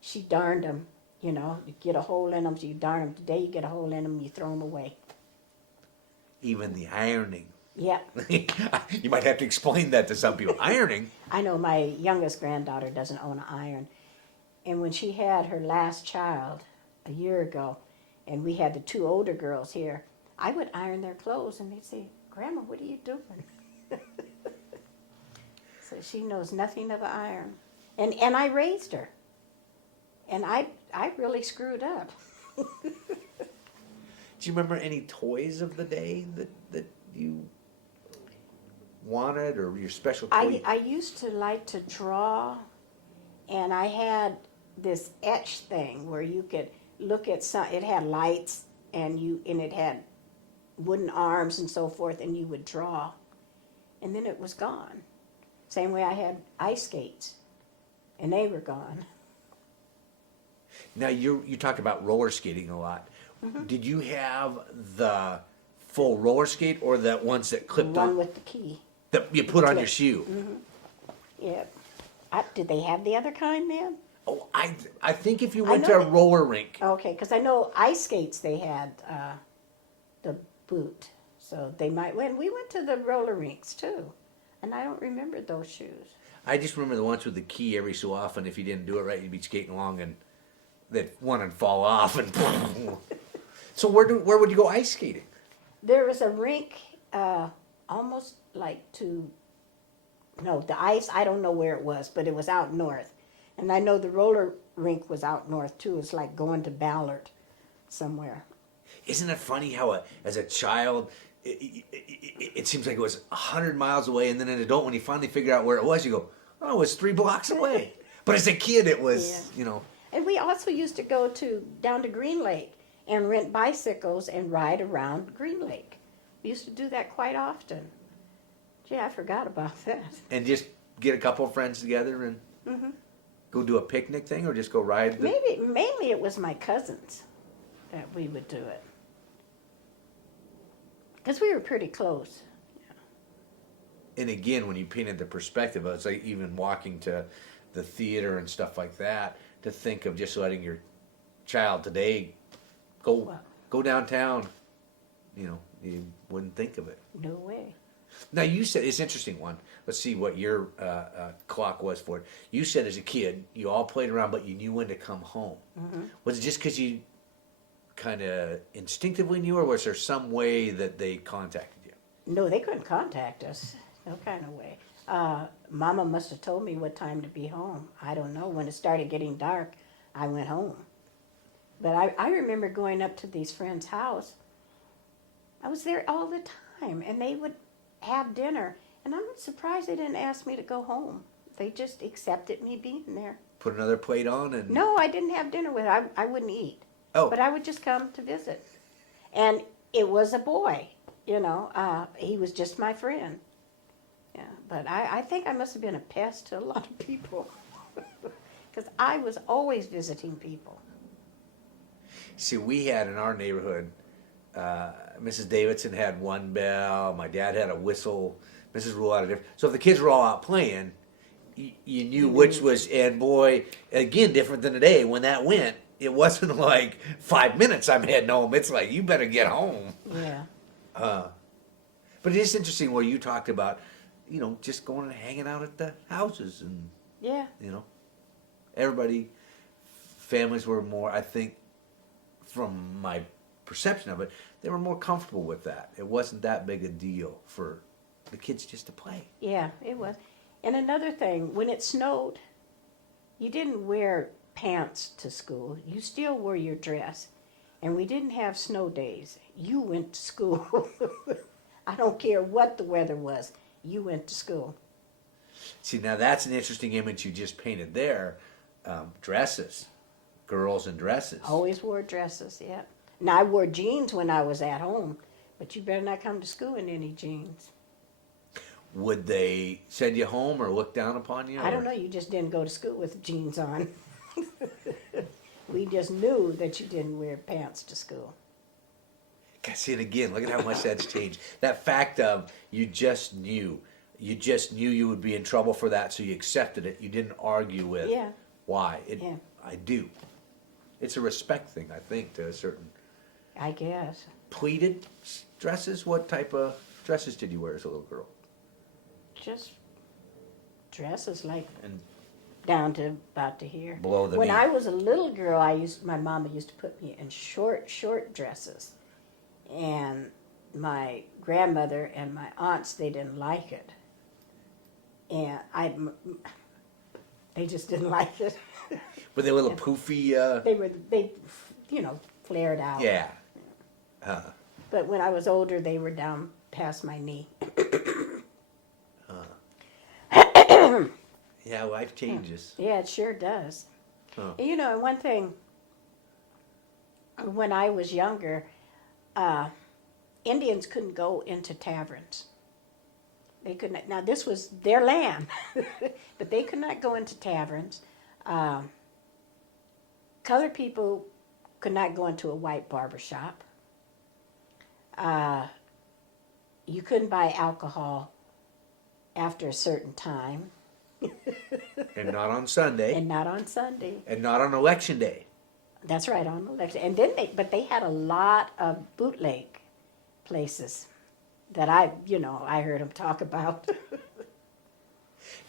She darned them, you know, you get a hole in them, so you darn them. Today you get a hole in them, you throw them away. Even the ironing. Yeah. You might have to explain that to some people. Ironing? I know my youngest granddaughter doesn't own an iron. And when she had her last child a year ago, and we had the 2 older girls here, I would iron their clothes, and they'd say, "Grandma, what are you doing?" So she knows nothing of an iron. And I raised her. And I really screwed up. Do you remember any toys of the day that you wanted, or your special I, tweet? I used to like to draw, and I had this etch thing where you could look at some. It had lights, and it had wooden arms and so forth, and you would draw, and then it was gone. Same way I had ice skates, and they were gone. Now you talk about roller skating a lot. Did you have the full roller skate or the ones that The clipped one on with the key. that you put on your Clip. shoe? Yeah. Did they have the other kind then? Oh, I think if you I went know to a that- roller rink, Okay, because I know ice skates they had the boot, so they might. When we went to the roller rinks too, and I don't remember those shoes. I just remember the ones with the key. Every so often, if you didn't do it right, you'd be skating along and that one would fall off. And so where would you go ice skating? There was a rink almost like the ice. I don't know where it was, but it was out north, and I know the roller rink was out north too. It's like going to Ballard somewhere. Isn't it funny how as a child, it seems like it was 100 miles away, and then an adult, when you finally figure out where it was, you go, oh, it was 3 blocks away. But as a kid, it was, Yeah. And we also used to go down to Green Lake and rent bicycles and ride around Green Lake. We used to do that quite often. Gee, I forgot about that. And just get a couple of friends together and go do a picnic thing, or just go ride. Mainly it was my cousins that we would do it. Because we were pretty close. And again, when you painted the perspective, it's like even walking to the theater and stuff like that, to think of just letting your child today go downtown, you wouldn't think of it. No way. Now you said, it's an interesting one. Let's see what your clock was for it. You said as a kid, you all played around, but you knew when to come home. Was it just because you kind of instinctively knew, or was there some way that they contacted you? No, they couldn't contact us. No kind of way. Mama must have told me what time to be home. I don't know. When it started getting dark, I went home. But I remember going up to these friends' house. I was there all the time, and they would have dinner. And I'm surprised they didn't ask me to go home. They just accepted me being there. Put another plate on and... No, I didn't have dinner with her. I wouldn't eat. Oh. But I would just come to visit. And it was a boy, he was just my friend. Yeah, but I think I must have been a pest to a lot of people. Because I was always visiting people. See, we had in our neighborhood, Mrs. Davidson had one bell, my dad had a whistle, Mrs. Rule had a different. So if the kids were all out playing, you knew which was, and boy, again, different than today, when that went, it wasn't like 5 minutes I'm heading home. It's like, you better get home. Yeah. But it is interesting where you talked about, just going and hanging out at the houses and, Yeah. everybody, families were more, I think, from my perception of it, they were more comfortable with that. It wasn't that big a deal for the kids just to play. Yeah, it was. And another thing, when it snowed, you didn't wear pants to school. You still wore your dress. And we didn't have snow days. You went to school. I don't care what the weather was. You went to school. See, now that's an interesting image you just painted there. Dresses. Girls in dresses. Always wore dresses, yeah. Now, I wore jeans when I was at home, but you better not come to school in any jeans. Would they send you home or look down upon you? I don't know, you just didn't go to school with jeans on. We just knew that you didn't wear pants to school. See it again. Look at how much that's changed. That fact of you just knew you would be in trouble for that, so you accepted it. You didn't argue with why. I do. It's a respect thing, I think, to a certain. I guess. Pleated dresses. What type of dresses did you wear as a little girl? Just dresses like And down to about to here. below the When knee. I was a little girl, my mama used to put me in short dresses, and my grandmother and my aunts, they didn't like it, and they just didn't like it. Were they a little poofy? They flared out. Yeah. But when I was older, they were down past my knee. Yeah, life changes. Yeah, it sure does. Huh. And, you know, and one thing, when I was younger, Indians couldn't go into taverns. They could not. Now this was their land, but they could not go into taverns. Colored people could not go into a white barber shop. You couldn't buy alcohol after a certain time, And not on Sunday. and not on Sunday. And not on election day. That's right, on election. And then they had a lot of bootleg places that I heard them talk about.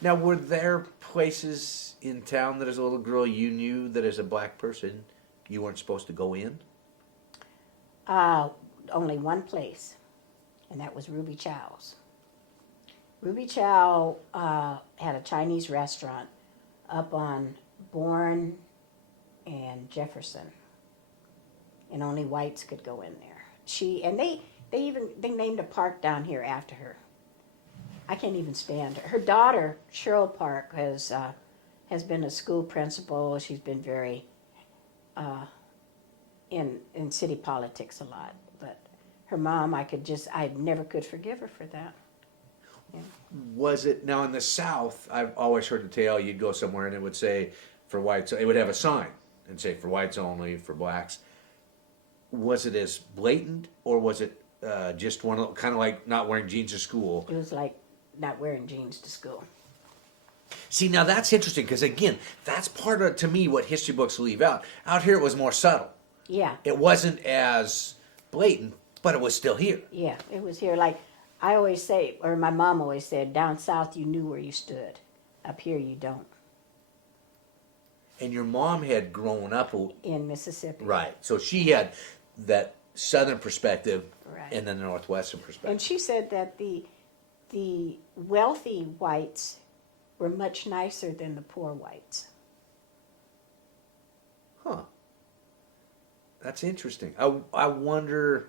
Now, were there places in town that as a little girl you knew that as a black person you weren't supposed to go in? Only one place, and that was Ruby Chow's. Ruby Chow had a Chinese restaurant up on Bourne and Jefferson, and only whites could go in there. They named a park down here after her. I can't even stand her. Her daughter Cheryl Park has been a school principal. She's been very in city politics a lot. But her mom, I never could forgive her for that. Yeah. Was it, now in the South, I've always heard the tale, you'd go somewhere and it would say for whites, it would have a sign and say for whites only, for blacks. Was it as blatant, or was it just one of, kind of like not wearing jeans to school? It was like not wearing jeans to school. See, now that's interesting, because again, that's part of, to me, what history books leave out. Out here it was more subtle. Yeah. It wasn't as blatant, but it was still here. Yeah, it was here. Like I always say, or my mom always said, down south you knew where you stood. Up here you don't. And your mom had grown up In Mississippi. right, so she had that southern perspective, Right. and then the northwestern perspective. And she said that the wealthy whites were much nicer than the poor whites. Huh. That's interesting. I wonder.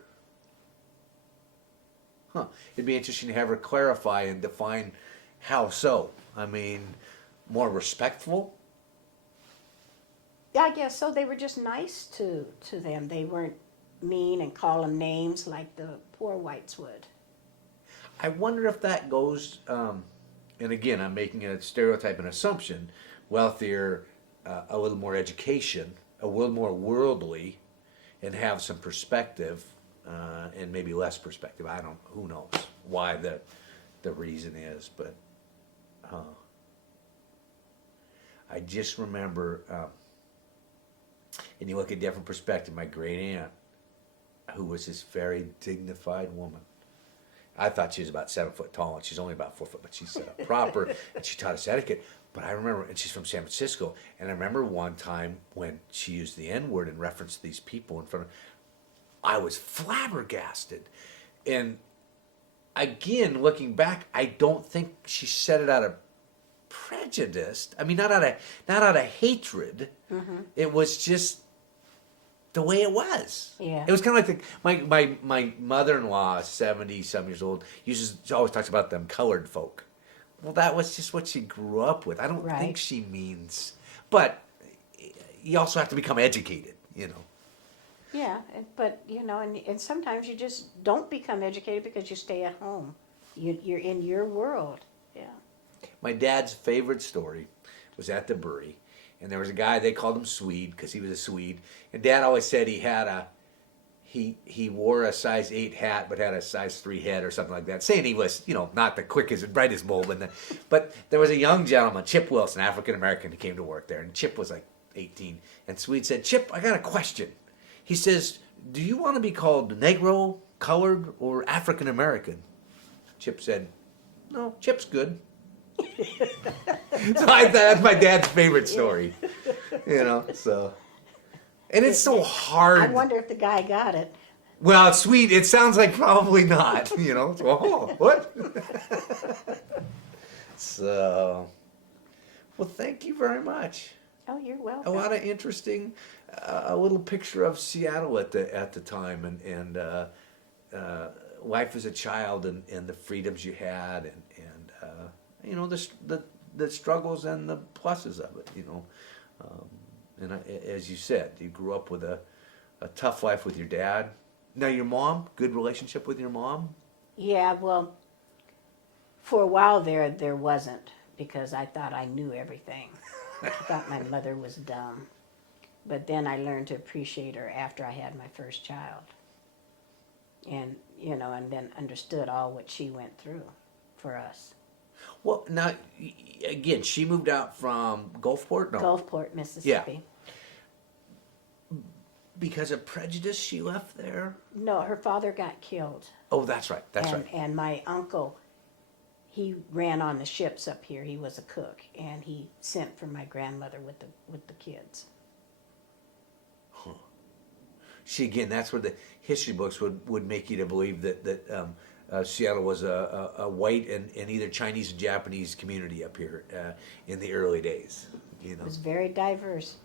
Huh. It'd be interesting to have her clarify and define how so. I mean, more respectful? Yeah, I guess so. They were just nice to them. They weren't mean and call them names like the poor whites would. I wonder if that goes, and again, I'm making a stereotype and assumption, wealthier, a little more education, a little more worldly, and have some perspective, and maybe less perspective. Who knows why the reason is, but I just remember, and you look at different perspective, my great aunt, who was this very dignified woman. I thought she was about 7 foot tall, and she's only about 4 foot, but she's proper, and she taught us etiquette. But I remember, and she's from San Francisco, and I remember one time when she used the N-word in reference to these people in front of, I was flabbergasted. And again, looking back, I don't think she said it out of prejudice. I mean, not out of hatred. Mm-hmm. It was just the way it was. Yeah. It was kind of like my mother-in-law, 70-some years old, she always talks about them colored folk. Well, that was just what she grew up with. I don't Right. think she means, but you also have to become educated, you know. Yeah, but and sometimes you just don't become educated because you stay at home. You're in your world. Yeah. My dad's favorite story was at the brewery, and there was a guy, they called him Swede because he was a Swede, and Dad always said he wore a size 8 hat but had a size 3 head or something like that, saying he was, not the quickest and brightest bulb. But there was a young gentleman, Chip Wilson, African-American, who came to work there, and Chip was like 18, and Swede said, "Chip, I got a question." He says, "Do you want to be called Negro, colored, or African-American?" Chip said, "No, Chip's good." So that's my dad's favorite story, so. And it's so hard. I wonder if the guy got it. Well, it's sweet. It sounds like probably not, So, oh, what? So, well, thank you very much. Oh, you're welcome. A lot of interesting, a little picture of Seattle at the time, and life as a child, and the freedoms you had, and the struggles and the pluses of it, And as you said, you grew up with a tough life with your dad. Now your mom, good relationship with your mom? Yeah, well, for a while there wasn't, because I thought I knew everything. I thought my mother was dumb. But then I learned to appreciate her after I had my first child. And, and then understood all what she went through for us. Well, now, again, she moved out from Gulfport? No. Gulfport, Mississippi. Because of prejudice, she left there? No, her father got killed. Oh, that's right. And my uncle, he ran on the ships up here. He was a cook, and he sent for my grandmother with the kids. Huh. See, again, that's where the history books would make you to believe that Seattle was a white and either Chinese or Japanese community up here in the early days. It was very diverse.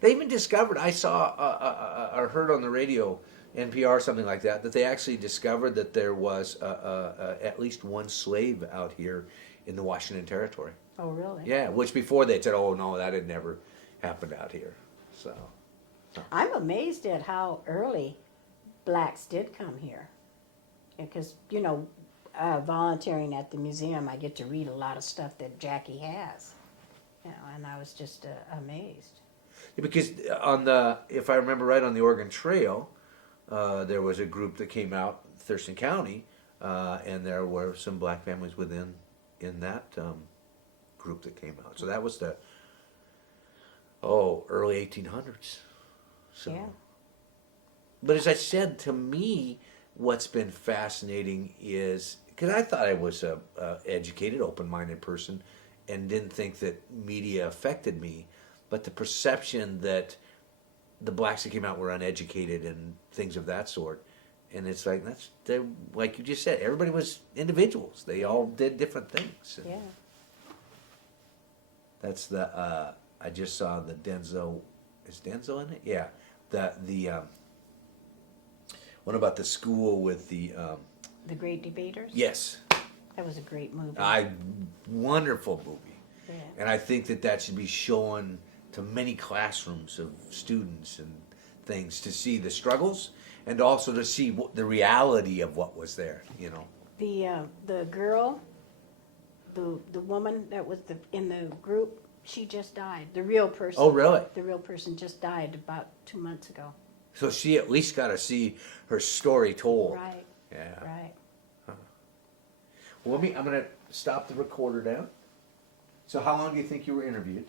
They even discovered, I saw or heard on the radio, NPR or something like that they actually discovered that there was at least one slave out here in the Washington Territory. Oh, really? Yeah, which before they said, oh, no, that had never happened out here. So I'm amazed at how early blacks did come here. Because, volunteering at the museum, I get to read a lot of stuff that Jackie has. And I was just amazed. Because if I remember right, on the Oregon Trail, there was a group that came out, Thurston County, and there were some black families in that group that came out. So that was the early 1800s. So. Yeah. But as I said, to me, what's been fascinating is, because I thought I was a educated, open-minded person, and didn't think that media affected me, but the perception that the blacks that came out were uneducated and things of that sort, and it's like like you just said, everybody was individuals. They all did different things. And Yeah. that's I just saw the Denzel. Is Denzel in it? Yeah. The what about the school with the The Great Debaters? yes. That was a great movie. Wonderful movie. Yeah. And I think that should be shown to many classrooms of students and things, to see the struggles and also to see the reality of what was there, The girl, the woman that was in the group, she just died. The real person. Oh, really? The real person just died about 2 months ago. So she at least got to see her story told. Right. Yeah. Right. Well, I'm going to stop the recorder down. So how long do you think you were interviewed?